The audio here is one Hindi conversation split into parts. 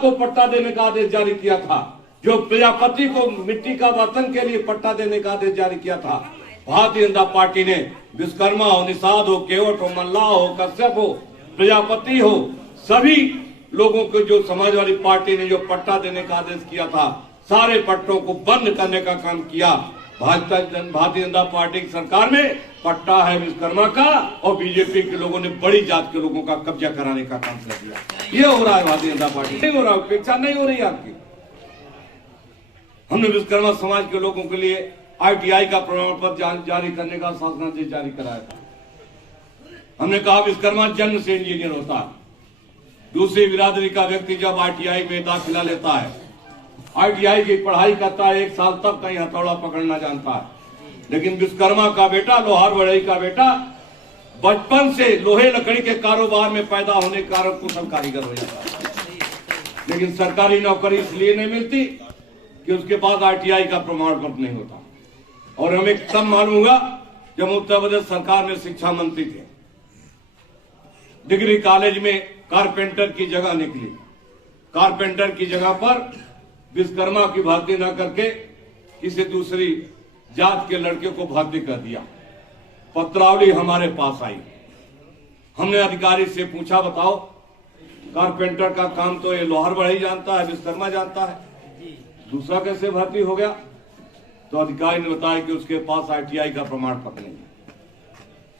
को पट्टा देने का आदेश जारी किया था, जो प्रजापति को मिट्टी का बर्तन के लिए पट्टा देने का आदेश जारी किया था, भारतीय जनता पार्टी ने विश्वकर्मा हो, निषाद हो, केवट हो, मल्लाह हो, कश्यप हो, प्रजापति हो, सभी लोगों को जो समाजवादी पार्टी ने जो पट्टा देने का आदेश किया था, सारे पट्टों को बंद करने का काम किया। भारतीय जनता पार्टी की सरकार में पट्टा है विश्वकर्मा का, और बीजेपी के लोगों ने बड़ी जात के लोगों का कब्जा कराने का काम कर दिया। ये हो रहा है भारतीय जनता पार्टी, नहीं हो रहा, उपेक्षा नहीं हो रही आपकी। हमने विश्वकर्मा समाज के लोगों के लिए ITI का प्रमाण पत्र जारी करने का शासनादेश जारी कराया था। हमने कहा विश्वकर्मा जन्म से इंजीनियर होता है। दूसरी बिरादरी का व्यक्ति जब ITI में दाखिला लेता है, ITI की पढ़ाई करता है 1 साल, तब कहीं हथौड़ा पकड़ना जानता है। लेकिन विश्वकर्मा का बेटा, लोहार बढ़ई का बेटा, बचपन से लोहे लकड़ी के कारोबार में पैदा होने के कारण कुशल कारीगर हो जाता है। लेकिन सरकारी नौकरी इसलिए नहीं मिलती कि उसके पास ITI का प्रमाण पत्र नहीं होता। और हमें तब मालूम हुआ जब उत्तर प्रदेश सरकार में शिक्षा मंत्री थे, डिग्री कॉलेज में कारपेंटर की जगह निकली। कारपेंटर की जगह पर विश्वकर्मा की भर्ती न करके किसी दूसरी जात के लड़के को भर्ती कर दिया। पत्रावली हमारे पास आई। हमने अधिकारी से पूछा, बताओ कारपेंटर का काम तो ये लोहार बढ़ई जानता है, विश्वकर्मा जानता है, दूसरा कैसे भर्ती हो गया? तो अधिकारी ने बताया कि उसके पास ITI का प्रमाण पत्र नहीं है।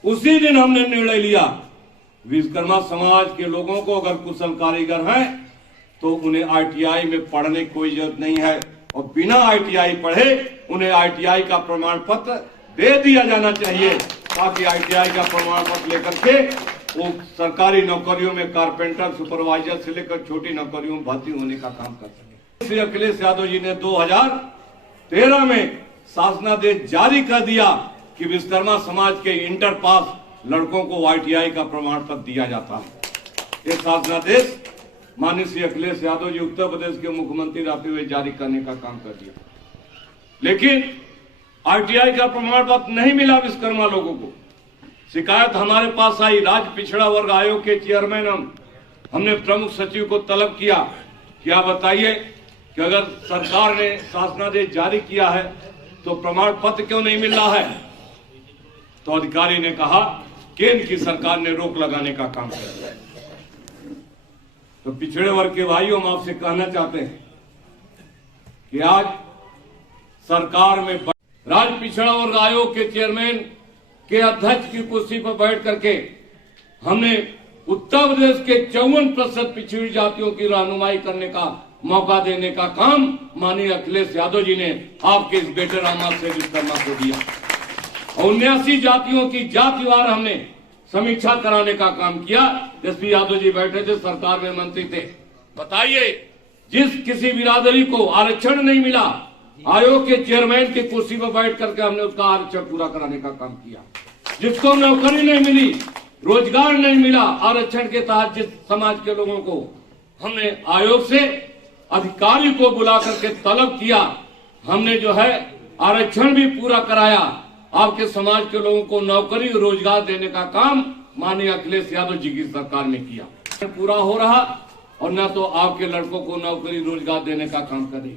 उसी दिन हमने निर्णय लिया, विश्वकर्मा समाज के लोगों को अगर कुशल कारीगर हैं तो उन्हें ITI में पढ़ने की कोई जरूरत नहीं है, और बिना ITI पढ़े उन्हें ITI का प्रमाण पत्र दे दिया जाना चाहिए, ताकि ITI का प्रमाण पत्र लेकर के वो सरकारी नौकरियों में कारपेंटर, सुपरवाइजर से लेकर छोटी नौकरियों में भर्ती होने का काम कर सके। श्री अखिलेश यादव जी ने 2013 में शासनादेश जारी कर दिया कि विश्वकर्मा समाज के इंटर पास लड़कों को ITI का प्रमाण पत्र दिया जाता है। ये शासनादेश माननीय श्री अखिलेश यादव जी उत्तर प्रदेश के मुख्यमंत्री रहते हुए जारी करने का काम कर दिया। लेकिन ITI का प्रमाण पत्र नहीं मिला विश्वकर्मा लोगों को। शिकायत हमारे पास आई। राज्य पिछड़ा वर्ग आयोग के चेयरमैन हमने प्रमुख सचिव को तलब किया, क्या बताइए कि अगर सरकार ने शासनादेश जारी किया है तो प्रमाण पत्र क्यों नहीं मिल रहा है? तो अधिकारी ने कहा केंद्र की सरकार ने रोक लगाने का काम कर दिया। तो पिछड़े वर्ग के भाइयों, हम आपसे कहना चाहते हैं कि आज सरकार में राज्य पिछड़ा वर्ग आयोग के चेयरमैन के अध्यक्ष की कुर्सी पर बैठ करके हमने उत्तर प्रदेश के 54% पिछड़ी जातियों की रहनुमाई करने का मौका देने का काम माननीय अखिलेश यादव जी ने आपके इस बेटे रामा से विश्वकर्मा को दिया। 79 जातियों की जातिवार हमने समीक्षा कराने का काम किया। SP यादव जी बैठे थे, सरकार में मंत्री थे। बताइए, जिस किसी बिरादरी को आरक्षण नहीं मिला, आयोग के चेयरमैन की कुर्सी पर बैठ करके हमने उसका आरक्षण पूरा कराने का काम किया। जिसको नौकरी नहीं मिली, रोजगार नहीं मिला आरक्षण के तहत, जिस समाज के लोगों को, हमने आयोग से अधिकारी को बुला करके तलब किया। हमने जो है आरक्षण भी पूरा कराया। आपके समाज के लोगों को नौकरी रोजगार देने का काम माननीय अखिलेश यादव जी की सरकार ने किया। पूरा हो रहा और न तो आपके लड़कों को नौकरी रोजगार देने का काम करे।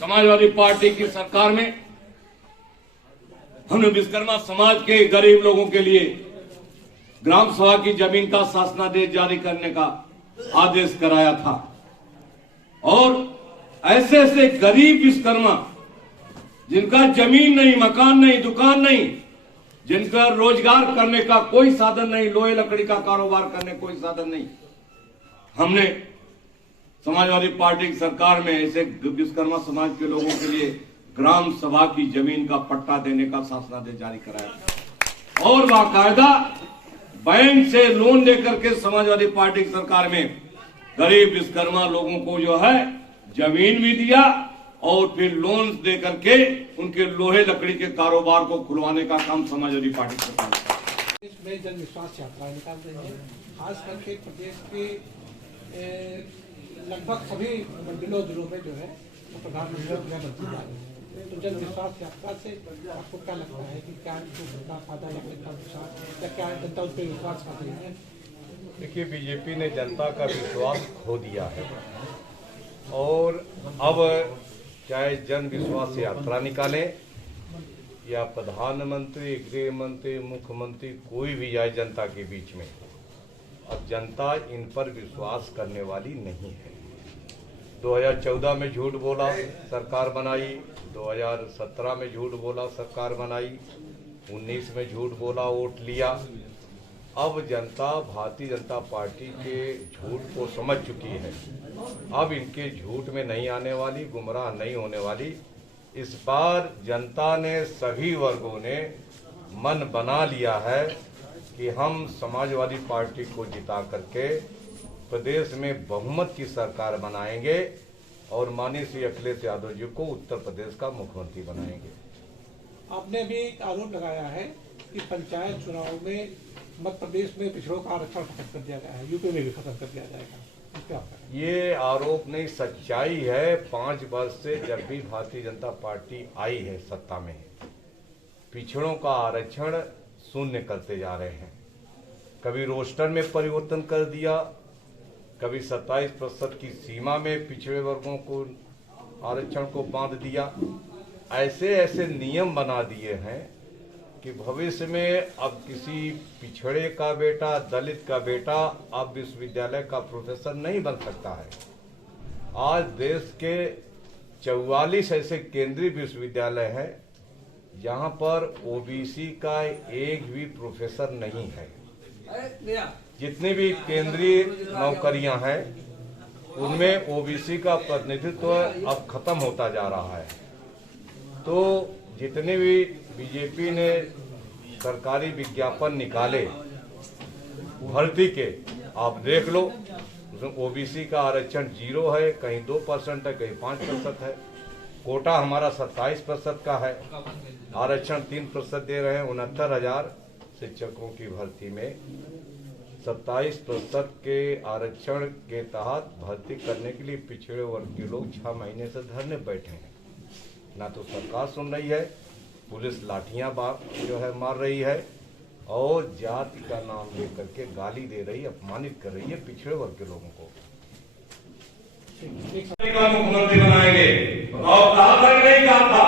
समाजवादी पार्टी की सरकार में हमने विश्वकर्मा समाज के गरीब लोगों के लिए ग्राम सभा की जमीन का शासनादेश जारी करने का आदेश कराया था। और ऐसे ऐसे गरीब विश्वकर्मा जिनका जमीन नहीं, मकान नहीं, दुकान नहीं, जिनका रोजगार करने का कोई साधन नहीं, लोहे लकड़ी का कारोबार करने कोई साधन नहीं, हमने समाजवादी पार्टी की सरकार में ऐसे विश्वकर्मा समाज के लोगों के लिए ग्राम सभा की जमीन का पट्टा देने का शासनादेश जारी कराया। और बाकायदा बैंक से लोन लेकर के समाजवादी पार्टी की सरकार में गरीब विश्वकर्मा लोगों को जो है जमीन भी दिया और फिर लोन दे करके उनके लोहे लकड़ी के कारोबार को खुलवाने का काम समाजवादी पार्टी सरकार ने। इसमें जन विश्वास यात्रा निकाल रही है। खास करके प्रदेश के लगभग सभी मंडलों जिलों में जो है वो प्रधानमंत्री बनती जा रही है। तो जन विश्वास यात्रा से आपको क्या लगता है कि क्या जनता फायदा या जनता विश्वास या क्या जनता उस पर विश्वास कर रही है? देखिए, बीजेपी ने जनता का विश्वास खो दिया है। अब चाहे जन विश्वास यात्रा निकालें या प्रधानमंत्री, गृह मंत्री, मुख्यमंत्री कोई भी आए जनता के बीच में, अब जनता इन पर विश्वास करने वाली नहीं है। 2014 में झूठ बोला सरकार बनाई, 2017 में झूठ बोला सरकार बनाई, 19 में झूठ बोला वोट लिया। अब जनता भारतीय जनता पार्टी के झूठ को समझ चुकी है। अब इनके झूठ में नहीं आने वाली, गुमराह नहीं होने वाली। इस बार जनता ने, सभी वर्गों ने मन बना लिया है कि हम समाजवादी पार्टी को जिता करके प्रदेश में बहुमत की सरकार बनाएंगे और माननीय श्री अखिलेश यादव जी को उत्तर प्रदेश का मुख्यमंत्री बनाएंगे। आपने भी एक आरोप लगाया है कि पंचायत चुनाव में मध्य प्रदेश में पिछड़ों का आरक्षण खत्म कर दिया गया है, यूपी में भी खत्म कर दिया जाएगा, क्या? ये आरोप नहीं, सच्चाई है। 5 वर्ष से जब भी भारतीय जनता पार्टी आई है सत्ता में, पिछड़ों का आरक्षण शून्य करते जा रहे हैं। कभी रोस्टर में परिवर्तन कर दिया, कभी 27% की सीमा में पिछड़े वर्गों को आरक्षण को बांध दिया। ऐसे ऐसे नियम बना दिए हैं कि भविष्य में अब किसी पिछड़े का बेटा, दलित का बेटा अब विश्वविद्यालय का प्रोफेसर नहीं बन सकता है। आज देश के 44 ऐसे केंद्रीय विश्वविद्यालय हैं जहां पर ओबीसी का एक भी प्रोफेसर नहीं है। जितनी भी केंद्रीय नौकरियां हैं उनमें ओबीसी का प्रतिनिधित्व अब खत्म होता जा रहा है। तो जितने भी बीजेपी ने सरकारी विज्ञापन निकाले भर्ती के, आप देख लो, उसमें ओबीसी का आरक्षण 0 है, कहीं 2% है, कहीं 5% है। कोटा हमारा 27% का है, आरक्षण 3% दे रहे हैं। 69,000 शिक्षकों की भर्ती में 27% के आरक्षण के तहत भर्ती करने के लिए पिछड़े वर्ग के लोग 6 महीने से धरने बैठे हैं। ना तो सरकार सुन रही है, पुलिस लाठियां जो है मार रही है और जाति का नाम लेकर के गाली दे रही, अपमानित कर रही है पिछड़े वर्ग के लोगों को। मुख्यमंत्री बनाएंगे और कहा नहीं कहा था,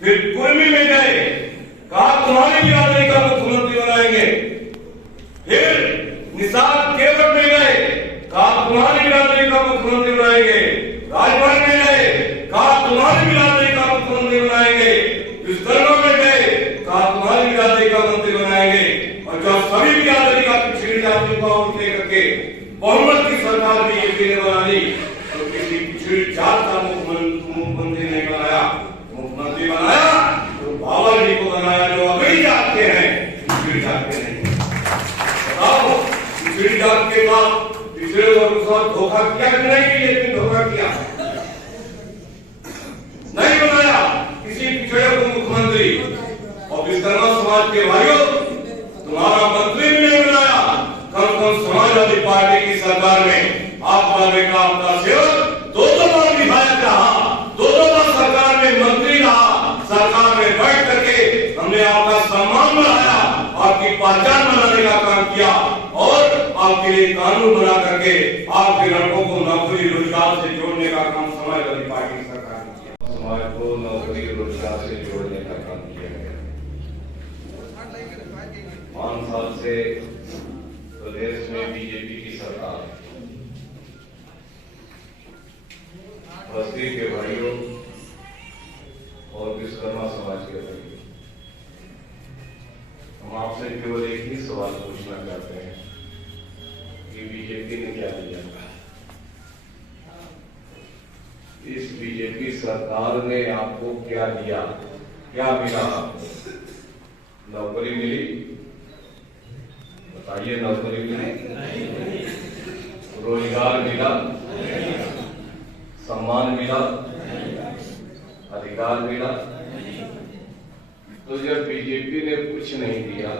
फिर कुर्मी में गए, कहा तुम्हारी बिरादरी का मुख्यमंत्री बनाएंगे। फिर निषाद केवट में गए, कहा तुम्हारी बिरादरी का मुख्यमंत्री बनाएंगे। राजभवन में गए, कहा तुम्हारी बिरादरी का मुख्यमंत्री बनाएंगे। विश्वकर्मा में गए, कहा तुम्हारी बिरादरी का मंत्री बनाएंगे। और जब सभी बिरादरी का पिछड़ी जाति को उठे करके बहुमत की सरकार भी ये बना ली, तो किसी पिछड़ी जात का मुख्यमंत्री नहीं बनाया। मुख्यमंत्री बनाया तो बाबा जी को बनाया, जो अभी जात के हैं, पिछड़ी जात के नहीं। बताओ, पिछड़ी जात के बाद पिछड़े वर्ग के साथ धोखा किया कि नहीं? लेकिन धोखा किया, नहीं बनाया किसी पिछड़े को मुख्यमंत्री। और विश्वकर्मा समाज के भाइयों, तुम्हारा मंत्री भी नहीं बनाया। कम समाजवादी पार्टी की सरकार में आपका बेटा, आपका सेवक 2 बार विधायक रहा, 2 बार सरकार में मंत्री रहा। सरकार में बैठ करके हमने आपका सम्मान बढ़ाया, आपकी पहचान बनाने का काम किया और आपके लिए कानून बना करके आपके लड़कों को नौकरी रोजगार से जोड़ने का काम समाजवादी पार्टी की सरकार ने किया। समाज को नौकरी रोजगार से जोड़ने का काम किया गया। 5 साल से प्रदेश में बीजेपी की सरकार बस्ती के भाइयों और विश्वकर्मा समाज के भाइयों, हम आपसे केवल एक ही सवाल पूछना चाहते हैं कि बीजेपी ने क्या दिया? इस बीजेपी सरकार ने आपको क्या दिया? क्या मिला? नौकरी मिली? बताइए, नौकरी मिली? रोजगार मिला? सम्मान मिला? अधिकार मिला? तो जब बीजेपी ने कुछ नहीं दिया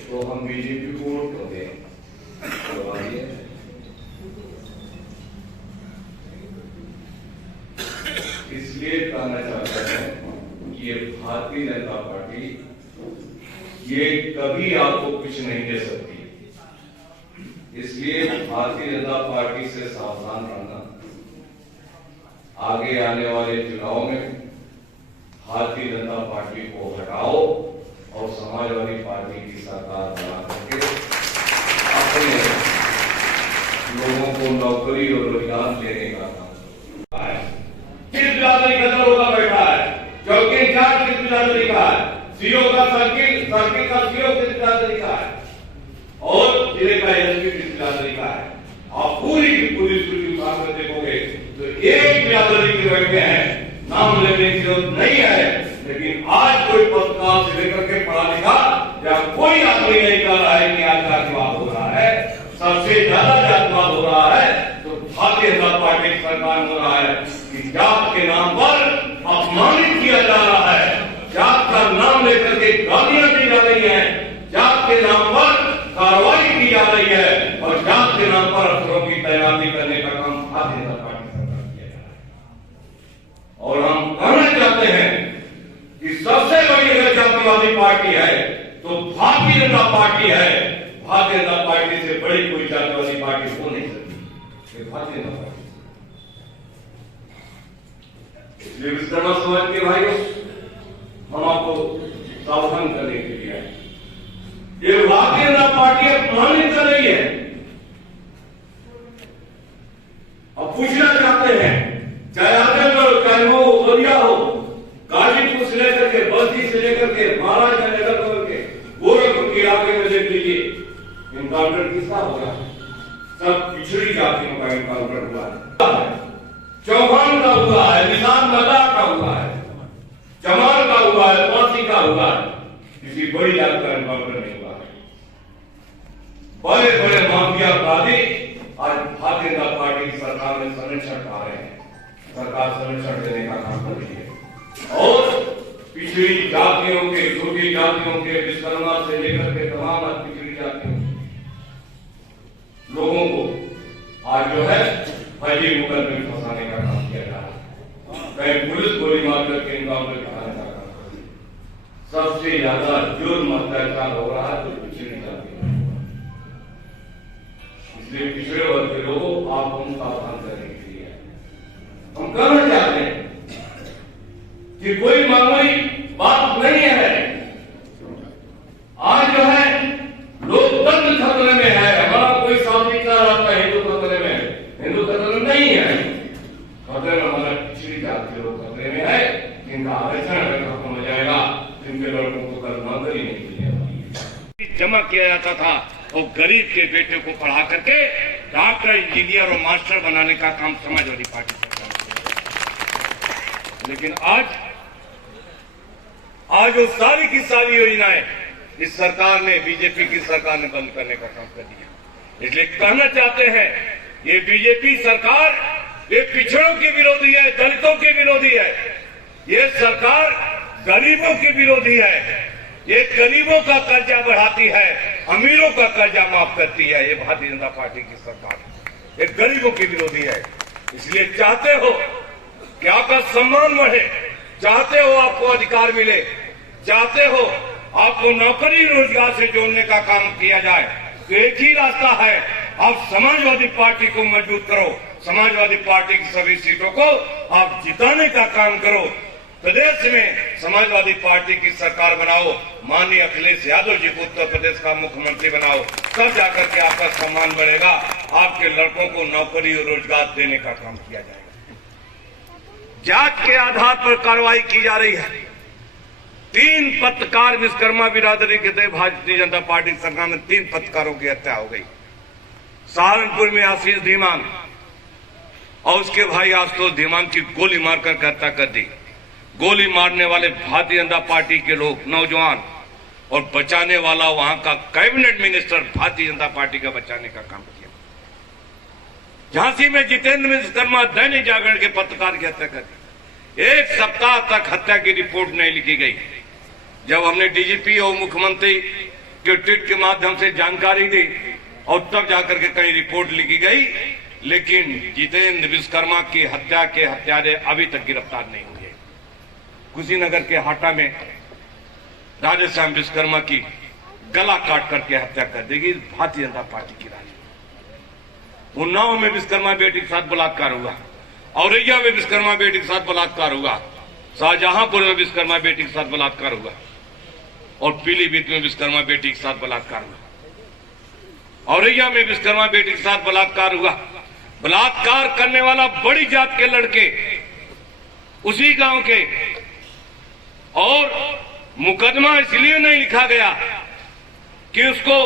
तो हम बीजेपी को वोट क्यों दें? इसलिए कहना चाहते हैं कि ये भारतीय जनता पार्टी ये कभी आपको कुछ नहीं दे सकती। इसलिए भारतीय जनता पार्टी से सावधान रहना, आगे आने वाले चुनाव में भारतीय जनता पार्टी को हटाओ और समाजवादी पार्टी की सरकार बना करके अपने लोगों को नौकरी और रोजगार देने का काम है। किस बिरादरी का दरोगा बैठा है, चौकी इंचार्ज किस बिरादरी का है, सीओ का सर्किल का सीओ किस बिरादरी का है और जिले का एसपी किस बिरादरी का है। आप पूरी की पूरी सूची उठा कर देखोगे तो एक बिरादरी के बैठे हैं, नाम लेने की जरूरत नहीं है। लेकिन आज कोई पत्रकार से लेकर के पढ़ा लिखा या कोई आदमी नहीं कर रहा है कि आज जातिवाद हो रहा है। सबसे ज्यादा जातिवाद हो रहा है तो भारतीय जनता पार्टी की सरकार में हो रहा है कि जात के नाम पर अपमानित किया जा रहा है, जात का नाम लेकर के गालियां दी जा रही है, जात के नाम पर कार्रवाई की जा रही है और जात के नाम पर अफसरों की तैनाती करने का काम भारतीय जनता पार्टी सरकार किया जा रहा है। और हम कहना चाहते हैं कि सबसे बड़ी अगर जातिवादी पार्टी है तो भारतीय जनता पार्टी है। भारतीय जनता पार्टी से बड़ी कोई जातिवादी पार्टी हो नहीं सकती, ये भारतीय जनता पार्टी। इसलिए विश्वकर्मा समाज के भाइयों, हम आपको सावधान करने के लिए आए। ये भारतीय जनता पार्टी अपमानित कर रही है। अब पूछना चाहते हैं, चाहे आजमगढ़, चाहे वो उमरिया हो, गाजीपुर से लेकर के बस्ती से लेकर के महाराजनगर के गोरखपुर के इलाके में देख लीजिए, इनकाउंटर किसका होगा? सब पिछड़ी जातियों का इनकाउंटर हुआ है। चौहान का हुआ है, निशान नदा का हुआ है, चमार का हुआ है, पासी का हुआ है, किसी बड़ी जात का इनकाउंटर नहीं हुआ है। बड़े बड़े माफिया अपराधी आज भारतीय जनता पार्टी की सरकार में संरक्षण पा रहे हैं। सरकार संरक्षण देने का काम कर रही है और पिछड़ी जातियों के, छोटी जातियों के, विश्वकर्मा से लेकर के तमाम पिछड़ी जातियों लोगों को आज जो है फर्जी मुकदमे में फंसाने का काम किया जा रहा है। कहीं पुलिस गोली मार करके इनकाउंटर दिखाने का काम कर रही है। सबसे ज्यादा जुर्म अत्याचार हो रहा है तो पिछड़ी जातियों में। इसलिए पिछड़े वर्ग के लोगों आप उन सावधान करने के लिए हम कहना चाहते हैं कि कोई मामूली बात नहीं है। आज जो है लोकतंत्र खतरे में है। हमारा कोई सामाजिक रास्ता हिंदू खतरे में है, हिंदू खतरे में नहीं है। खतरे में हमारा पिछड़ी जाति के लोग खतरे में है, जिनका आरक्षण खत्म हो जाएगा, जिनके लड़कों को कल नौकरी नहीं मिलेगी। जमा किया जाता था और गरीब के बेटे को पढ़ा करके डॉक्टर, इंजीनियर और मास्टर बनाने का काम समाजवादी पार्टी सरकार ने। लेकिन आज वो सारी की सारी योजनाएं इस सरकार ने, बीजेपी की सरकार ने बंद करने का काम कर दिया। इसलिए कहना चाहते हैं, ये बीजेपी सरकार ये पिछड़ों की विरोधी है, दलितों की विरोधी है। ये सरकार गरीबों की विरोधी है। ये गरीबों का कर्जा बढ़ाती है, अमीरों का कर्जा माफ करती है। ये भारतीय जनता पार्टी की सरकार ये गरीबों की विरोधी है। इसलिए चाहते हो कि आपका सम्मान बढ़े, चाहते हो आपको अधिकार मिले, चाहते हो आपको नौकरी रोजगार से जोड़ने का काम किया जाए, तो एक ही रास्ता है, आप समाजवादी पार्टी को मजबूत करो। समाजवादी पार्टी की सभी सीटों को आप जिताने का काम करो। प्रदेश में समाजवादी पार्टी की सरकार बनाओ, माननीय अखिलेश यादव जी को उत्तर प्रदेश का मुख्यमंत्री बनाओ, तब जाकर के आपका सम्मान बढ़ेगा, आपके लड़कों को नौकरी और रोजगार देने का काम किया जाएगा। जात के आधार पर कार्रवाई की जा रही है। 3 पत्रकार विश्वकर्मा बिरादरी के थे, भारतीय जनता पार्टी सरकार में 3 पत्रकारों की हत्या हो गई। सहारनपुर में आशीष धीमान और उसके भाई आशुतोष धीमान की गोली मारकर हत्या कर दी। गोली मारने वाले भारतीय जनता पार्टी के लोग, नौजवान, और बचाने वाला वहां का cabinet minister Bharatiya Janata party का बचाने का काम किया। झांसी में जितेंद्र विश्वकर्मा दैनिक जागरण के पत्रकार की हत्या कर दी। 1 सप्ताह तक हत्या की रिपोर्ट नहीं लिखी गई। जब हमने डीजीपी और मुख्यमंत्री के ट्वीट के माध्यम से जानकारी दी और तब जाकर के कहीं रिपोर्ट लिखी गई, लेकिन जितेंद्र विश्वकर्मा की हत्या के हत्यारे अभी तक गिरफ्तार नहीं हुए। कुशीनगर के हाटा में राधेश्याम विश्वकर्मा की गला काट करके हत्या कर देगी भारतीय जनता पार्टी की राजनीति। उन्नाव में विश्वकर्मा बेटी के साथ बलात्कार हुआ औरैया में विश्वकर्मा बेटी के साथ बलात्कार हुआ, शाहजहांपुर में विश्वकर्मा बेटी के साथ बलात्कार हुआ और पीलीभीत में विश्वकर्मा बेटी के साथ बलात्कार हुआ। औरैया में विश्वकर्मा बेटी के साथ बलात्कार हुआ। बलात्कार करने वाला बड़ी जात के लड़के उसी गांव के, और मुकदमा इसलिए नहीं लिखा गया कि उसको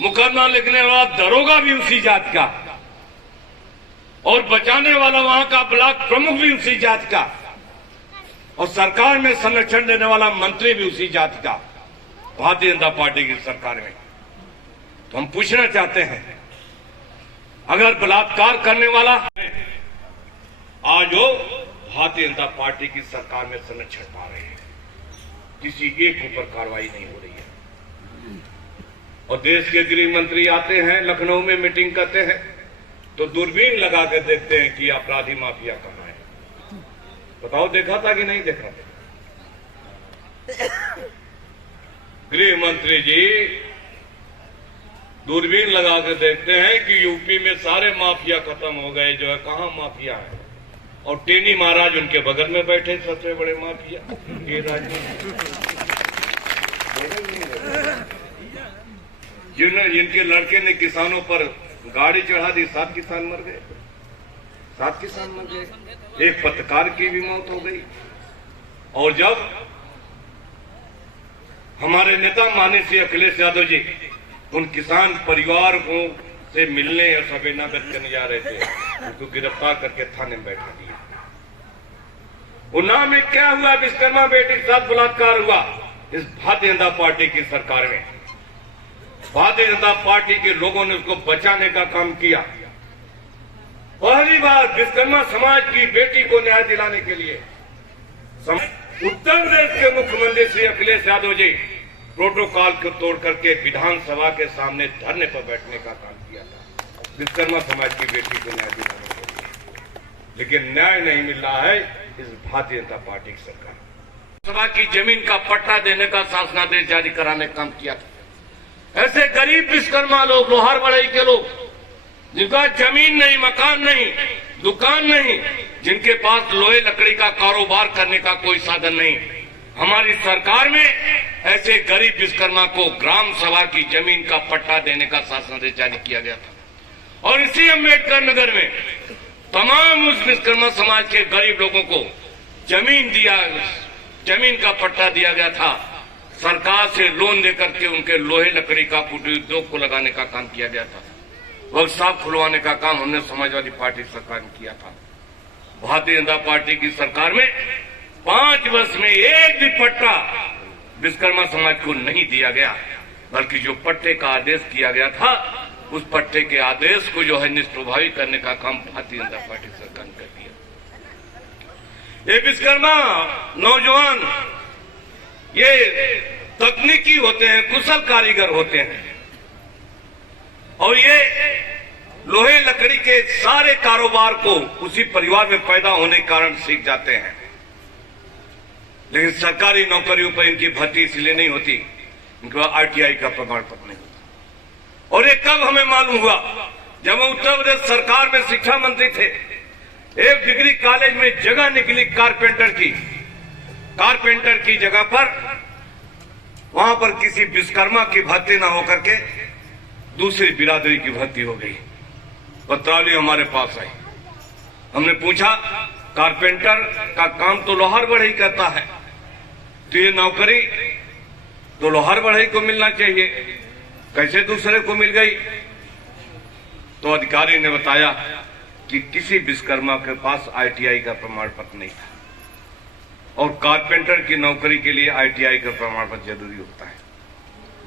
मुकदमा लिखने वाला दरोगा भी उसी जात का और बचाने वाला वहां का ब्लॉक प्रमुख भी उसी जात का और सरकार में संरक्षण देने वाला मंत्री भी उसी जात का, भारतीय जनता पार्टी की सरकार में। तो हम पूछना चाहते हैं, अगर बलात्कार करने वाला आज वो भारतीय जनता पार्टी की सरकार में संरक्षण पा रहे हैं, किसी एक ऊपर कार्रवाई नहीं हो रही है। और देश के गृह मंत्री आते हैं, लखनऊ में मीटिंग करते हैं तो दूरबीन लगा कर देखते हैं कि अपराधी माफिया कहां है। बताओ, देखा था कि नहीं देखा था? गृह मंत्री जी दूरबीन लगा कर देखते हैं कि यूपी में सारे माफिया खत्म हो गए, जो है कहां माफिया है। और टेनी महाराज उनके बगल में बैठे सबसे बड़े माफिया ये जिनके लड़के ने किसानों पर गाड़ी चढ़ा दी, 7 किसान मर गए, 7 किसान मर गए, एक पत्रकार की भी मौत हो गई। और जब हमारे नेता माननीय अखिलेश यादव जी उन किसान परिवार को से मिलने और सवेना व्यक्त करने जा रहे थे, उनको गिरफ्तार करके थाने में बैठा दिया। उन्नाव में क्या हुआ? विश्वकर्मा बेटी के साथ बलात्कार हुआ। इस भारतीय जनता पार्टी की सरकार में भारतीय जनता पार्टी के लोगों ने उसको बचाने का काम किया। पहली बार विश्वकर्मा समाज की बेटी को न्याय दिलाने के लिए उत्तर प्रदेश के मुख्यमंत्री श्री अखिलेश यादव जी प्रोटोकॉल को तोड़ करके विधानसभा के सामने धरने पर बैठने का काम किया था, विश्वकर्मा समाज की बेटी को न्याय दिलाने के लिए। लेकिन न्याय नहीं मिल रहा है इस भारतीय जनता पार्टी की सरकार। सभा की जमीन का पट्टा देने का शासनादेश जारी कराने का काम किया था। ऐसे गरीब विश्वकर्मा लोग, लोहार बढ़ई के लोग, जिनका जमीन नहीं, मकान नहीं, दुकान नहीं, जिनके पास लोहे लकड़ी का कारोबार करने का कोई साधन नहीं, हमारी सरकार में ऐसे गरीब विश्वकर्मा को ग्राम सभा की जमीन का पट्टा देने का शासनादेश जारी किया गया था। और इसी अम्बेडकर नगर में तमाम उस विश्वकर्मा समाज के गरीब लोगों को जमीन का पट्टा दिया गया था। सरकार से लोन देकर के उनके लोहे लकड़ी का कुटीर उद्योग को लगाने का काम किया गया था। वर्कशॉप खुलवाने का काम हमने समाजवादी पार्टी सरकार ने किया था। भारतीय जनता पार्टी की सरकार में 5 वर्ष में एक भी पट्टा विश्वकर्मा समाज को नहीं दिया गया, बल्कि जो पट्टे का आदेश किया गया था उस पट्टे के आदेश को जो है निष्प्रभावी करने का काम भारतीय जनता पार्टी सरकार ने कर दिया। ये विश्वकर्मा नौजवान ये तकनीकी होते हैं, कुशल कारीगर होते हैं और ये लोहे लकड़ी के सारे कारोबार को उसी परिवार में पैदा होने के कारण सीख जाते हैं। लेकिन सरकारी नौकरियों पर इनकी भर्ती इसलिए नहीं होती, इनके पास आईटीआई का प्रमाण पत्र नहीं होता। और ये कब हमें मालूम हुआ? जब हम उत्तर प्रदेश सरकार में शिक्षा मंत्री थे, एक डिग्री कॉलेज में जगह निकली कारपेंटर की जगह पर, वहां पर किसी विश्वकर्मा की भर्ती न होकर के दूसरी बिरादरी की भर्ती हो गई। पत्रावली हमारे पास आई, हमने पूछा कारपेंटर का काम तो लोहार बढ़ई करता है, तो ये नौकरी तो लोहार बढ़ई को मिलना चाहिए, कैसे दूसरे को मिल गई? तो अधिकारी ने बताया कि किसी विश्वकर्मा के पास आईटीआई का प्रमाण पत्र नहीं था और कारपेंटर की नौकरी के लिए आईटीआई का प्रमाण पत्र जरूरी होता है।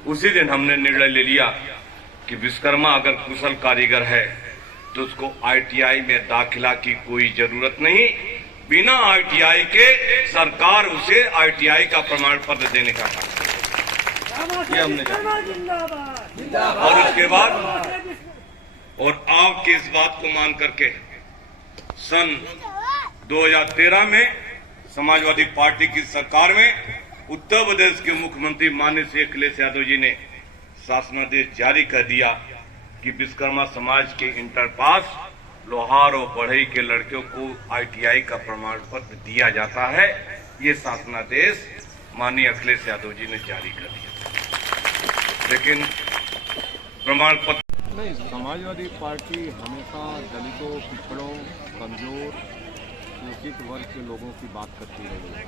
उसी दिन हमने निर्णय ले लिया कि विश्वकर्मा अगर कुशल कारीगर है तो उसको आईटीआई में दाखिला की कोई जरूरत नहीं, बिना आईटीआई के सरकार उसे आईटीआई का प्रमाण पत्र देने का काम ये हमने किया। और उसके बाद और आपकी इस बात को मान करके सन 2013 में समाजवादी पार्टी की सरकार में उत्तर प्रदेश के मुख्यमंत्री माननीय श्री अखिलेश यादव जी ने शासनादेश जारी कर दिया कि विश्वकर्मा समाज के इंटर पास लोहार और बढ़ई के लड़कियों को ITI का प्रमाण पत्र दिया जाता है। ये शासनादेश माननीय अखिलेश यादव जी ने जारी कर दिया, लेकिन प्रमाण पत्र नहीं। समाजवादी पार्टी हमेशा दलितों, पिछड़ों, कमजोर, शोषित वर्ग के लोगों की बात करती रही है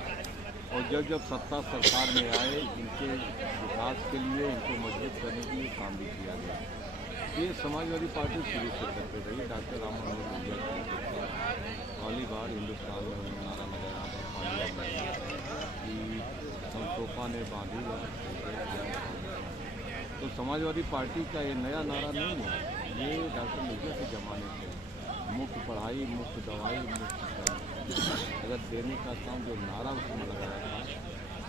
और जब जब सत्ता सरकार में आए इनके विकास के लिए, इनको मजबूत करने के लिए काम भी किया गया। ये समाजवादी पार्टी शुरू से करते रही। डॉक्टर राम मनोहर लोहिया पहली बार हिंदुस्तान में उन्होंने नारा लगाया कि संतोपा ने बांधी है। तो समाजवादी पार्टी का ये नया नारा नहीं है, ये डॉक्टर लोहिया के ज़माने से मुफ्त पढ़ाई, मुफ्त दवाई, मुफ्त अगर देने का काम जो नारा उसमें लगाया था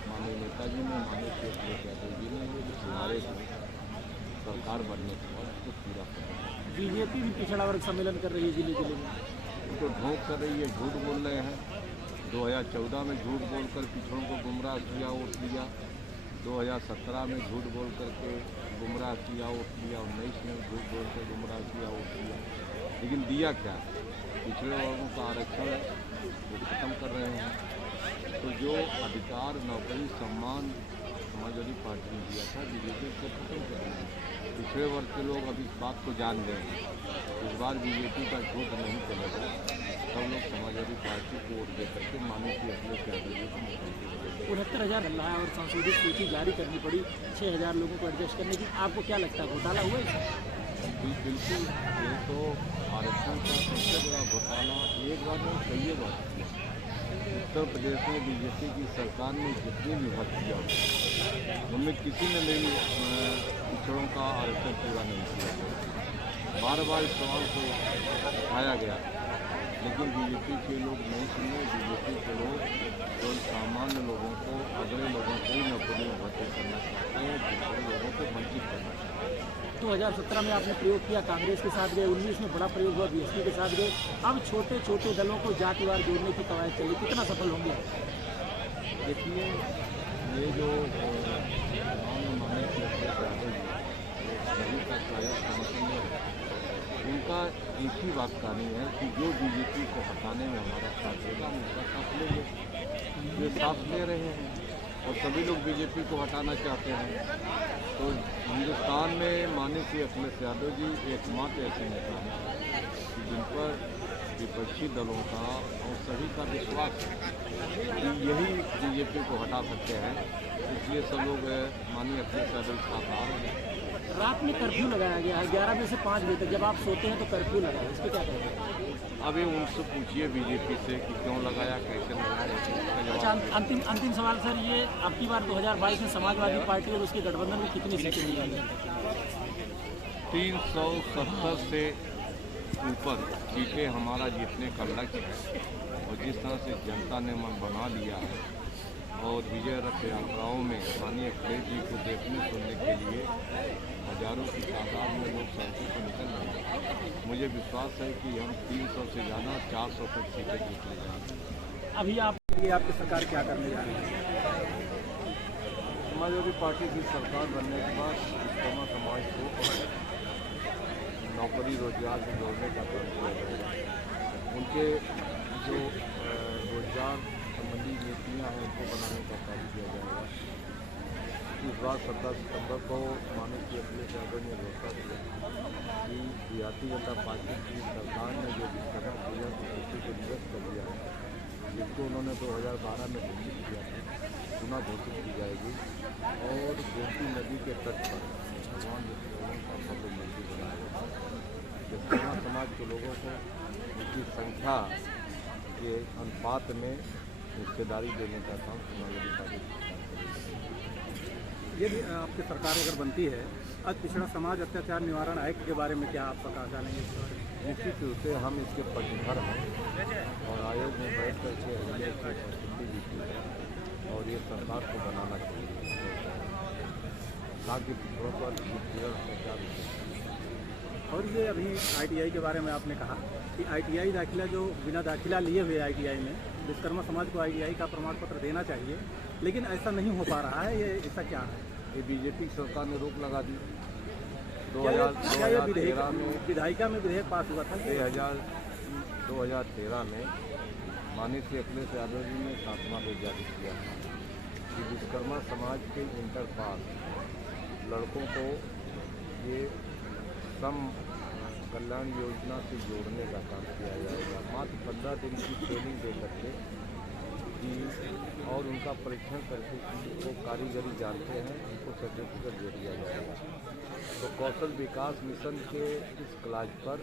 माननीय नेताजी ने, माननीय श्री अखिलेश यादव जी ने, वो हमारे सरकार बनने के बाद उसको पूरा कर। बीजेपी भी पिछड़ा वर्ग सम्मेलन कर रही है जिले जिले में, उनको ढोंक कर रही है, झूठ बोल रहे हैं। 2014 में झूठ बोलकर पिछड़ों को गुमराह किया, वोट लिया। 2017 में झूठ बोल करके गुमराह किया, वोट लिया। 19 में झूठ बोल कर गुमराह किया, वोट लिया। लेकिन दिया क्या? पिछड़े वर्गों का आरक्षण वो खत्म कर रहे हैं। तो जो अधिकार, नौकरी, सम्मान समाजवादी पार्टी ने दिया था, बीजेपी को खत्म कर रहे हैं। पिछड़े वर्ग के लोग अब इस बात को जान गए हैं। इस बार बीजेपी का झूठ नहीं चलेगा। सब लोग समाजवादी पार्टी को वोट दे करके माननीय श्री अखिलेश यादव जी को मुख्यमंत्री करेंगे। 69,000 रहा है और संशोधित सूची जारी करनी पड़ी 6,000 लोगों को एडजस्ट करने की। आपको क्या लगता है घोटाला हुआ है? बिल्कुल, ये तो आरक्षण का सबसे बड़ा घोटाला एक बार में कई बार किया। उत्तर प्रदेश में बीजेपी की सरकार ने जितने भी भर्तियाँ उनमें किसी ने नहीं पिछड़ों का आरक्षण पूरा नहीं किया। बार बार इस सवाल को उठाया गया, लेकिन बीजेपी के लोग नहीं सुने। बीजेपी के लोग केवल सामान्य लोगों को, अगले लोगों को ही नौकरी में भर्ती करना चाहते हैं, पिछड़े लोगों को वंचित करना चाहते हैं। 2017 में आपने प्रयोग किया, कांग्रेस के साथ गए। 19 में बड़ा प्रयोग हुआ, BSP के साथ गए। अब छोटे छोटे दलों को जातिवार जोड़ने की कवायद चली, कितना सफल होंगे? देखिए, ये जो सभी का प्रायः समर्थन है, उनका एक ही बात कहानी है कि जो बीजेपी को हटाने में हमारा साथ देगा हम उसका साथ लेंगे। ये साथ ले रहे हैं और सभी लोग बीजेपी को हटाना चाहते हैं। तो हिंदुस्तान में माननीय श्री अखिलेश यादव जी एकमात्र ऐसे नेता हैं जिन पर विपक्षी दलों का और सभी का विश्वास है कि यही बीजेपी को हटा सकते हैं। इसलिए सब लोग माननीय अखिलेश यादव के साथ आ रहे हैं। रात में कर्फ्यू लगाया गया है 11 बजे से 5 बजे तक, जब आप सोते हैं तो कर्फ्यू लगाया, इस पर क्या कहते हैं? अभी उनसे पूछिए बीजेपी से कि क्यों लगाया, कैसे लगाया। अच्छा, अंतिम सवाल सर, ये अब की बार 2022 में समाजवादी पार्टी और उसके गठबंधन में कितनी सीटें मिली? 370 से ऊपर सीटें हमारा जीतने का लक्ष्य है। और जिस तरह से जनता ने मन बना लिया है और विजय रथ यात्राओं में माननीय अखिलेश जी को देखने सुनने के लिए हजारों की तादाद में लोग सड़कों पर निकल रहे हैं। मुझे विश्वास है कि हम 300 से ज़्यादा 400 तक सीटें जीत ले जाएंगे। अभी आपकी सरकार क्या करने जा रही है? समाजवादी पार्टी की सरकार बनने के बाद विश्वकर्मा समाज को नौकरी रोजगार से जोड़ने का काम किया जाएगा। उनके जो रोजगार संबंधी नीतियाँ हैं उनको बनाने का कार्य किया जाएगा। इस बार 17 सितंबर को माननीय श्री अखिलेश यादव ने घोषणा किया कि भारतीय जनता पार्टी की सरकार ने जो विश्वकर्मा पूजा की तिथि को निरस्त कर दिया है, जिसको उन्होंने 2012 में घोषित किया था, पुनः घोषित की जाएगी। और गोमती नदी के तट पर भगवान विश्वकर्मा का भव्य मंदिर बनाया जाएगा। विश्वकर्मा समाज के लोगों को उनकी संख्या के अनुपात में हिस्सेदारी देने का काम समाजवादी पार्टी करेगी। यदि आपकी सरकार अगर बनती है, आज पिछड़ा समाज अत्याचार निवारण एक्ट के बारे में क्या आप प्रकाश डालेंगे? निश्चित रूप से हम इसके पक्षधर हैं और आयोग में बैठ करके अगले की उपस्थिति भी की है और ये सरकार को बनाना चाहिए ताकि पिछड़ों पर अत्याचार। और ये अभी ITI के बारे में आपने कहा कि ITI दाखिला जो बिना दाखिला लिए हुए ITI में विश्वकर्मा समाज को ITI का प्रमाण पत्र देना चाहिए, लेकिन ऐसा नहीं हो पा रहा है। ये ऐसा क्या है? ये बीजेपी सरकार ने रोक लगा दी। 2013 में विधायिका में विधेयक पास हुआ था। 2013 में माननीय श्री अखिलेश यादव जी ने शासनादेश जारी किया कि विश्वकर्मा समाज के इंटर पास लड़कों को ये सम कल्याण योजना से जोड़ने का काम किया जाएगा। मात्र 15 दिन की ट्रेनिंग दे करके और उनका परीक्षण करके वो कारीगरी जानते हैं उनको सर्टिफिकेट दे दिया जाएगा। तो कौशल विकास मिशन के इस क्लास पर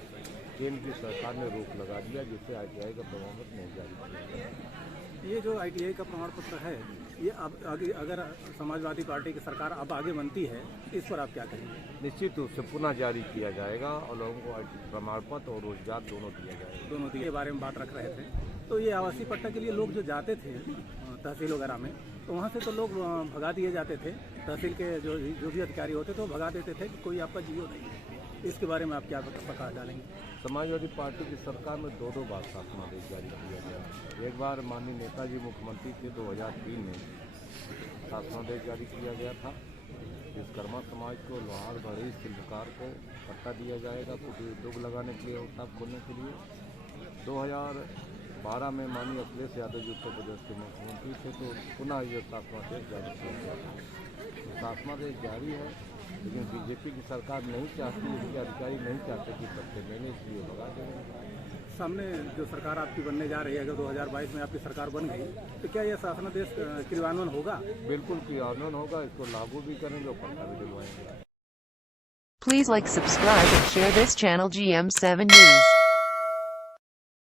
केंद्र की सरकार ने रोक लगा दिया, जिससे ITI का प्रमाण पत्र नहीं जारी किया। ये जो ITI का प्रमाण पत्र है, ये अब आगे अगर समाजवादी पार्टी की सरकार अब आगे बनती है, इस पर आप क्या कहेंगे? निश्चित रूप से पुनः जारी किया जाएगा और लोगों को प्रमाण पत्र और रोजगार दोनों दिया जाएगा। दोनों के बारे में बात रख रहे थे। तो ये आवासीय पट्टा के लिए लोग जो जाते थे तहसील वगैरह में, तो वहाँ से तो लोग भगा दिए जाते थे। तहसील के जो भी अधिकारी होते थे वो भगा देते थे कि कोई आपका जियो नहीं है। इसके बारे में आप क्या प्रकाश डालेंगे? समाजवादी पार्टी की सरकार में दो बार शासनादेश जारी किया गया। एक बार माननीय नेताजी मुख्यमंत्री थे 2003 में शासनादेश जारी किया गया था। विश्वकर्मा समाज को लोहार बढ़ई शिल्पकार को पट्टा दिया जाएगा कुटीर उद्योग लगाने के लिए और साथ खोलने के लिए। 2012 में माननीय अखिलेश यादव जी उत्तर प्रदेश के मुख्यमंत्री थे, तो पुनः ये शासनादेश जारी किया गया। तो शासनादेश जारी है, लेकिन बीजेपी की सरकार नहीं चाहती, इसके अधिकारी नहीं चाहते कि सत्ते में, इसलिए भगा देंगे। सामने जो सरकार आपकी बनने जा रही है, अगर 2022 में आपकी सरकार बन गई, तो क्या यह शासनादेश क्रियान्वयन होगा? बिल्कुल क्रियान्वयन होगा, इसको लागू भी करेंगे और पट्टा भी दिलवाएंगे। Please like, subscribe and share this channel GM7 News.